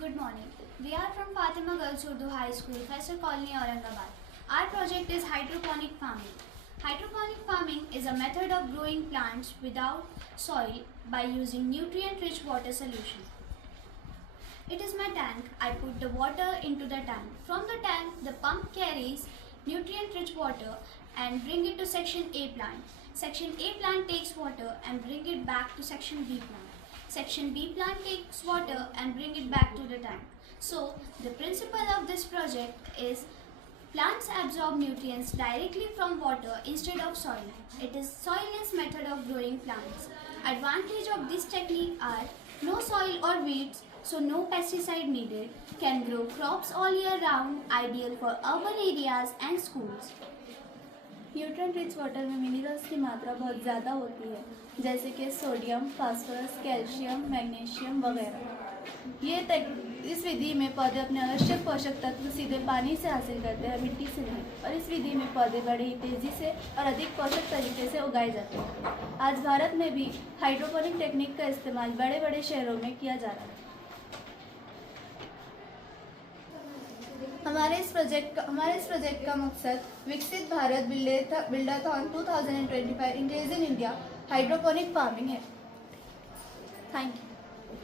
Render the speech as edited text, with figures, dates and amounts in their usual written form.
Good morning. We are from Fatima Girls Urdu High School, Faisal Colony, Aurangabad. Our project is hydroponic farming. Hydroponic farming is a method of growing plants without soil by using nutrient-rich water solution. It is my tank. I put the water into the tank. From the tank, the pump carries nutrient-rich water and bring it to section A plant. Section A plant takes water and bring it back to section B plant. Section B plant takes water and bring it back to the tank. So, the principle of this project is plants absorb nutrients directly from water instead of soil. It is soilless method of growing plants. Advantage of this technique are no soil or weeds, so no pesticide needed, can grow crops all year round, ideal for urban areas and schools. Nutrient rich water में minerals की मात्रा बहुत ज़्यादा होती है, जैसे कि sodium, phosphorus, calcium, magnesium वगैरह। इस विधि में पौधे अपने आवश्यक पोषक तत्व सीधे पानी से हासिल करते हैं, मिट्टी से नहीं। और इस विधि में पौधे बड़े ही तेज़ी से और अधिक पोषक तरीके से उगाए जाते हैं। आज भारत में भी हाइड्रोपोनिक टेक्निक का इस्तेमाल बड़े बड़े शहरों में किया जा रहा है। हमारे इस प्रोजेक्ट का मकसद Viksit Bharat buildathon 2025 increase in India hydroponic farming है। Thank you.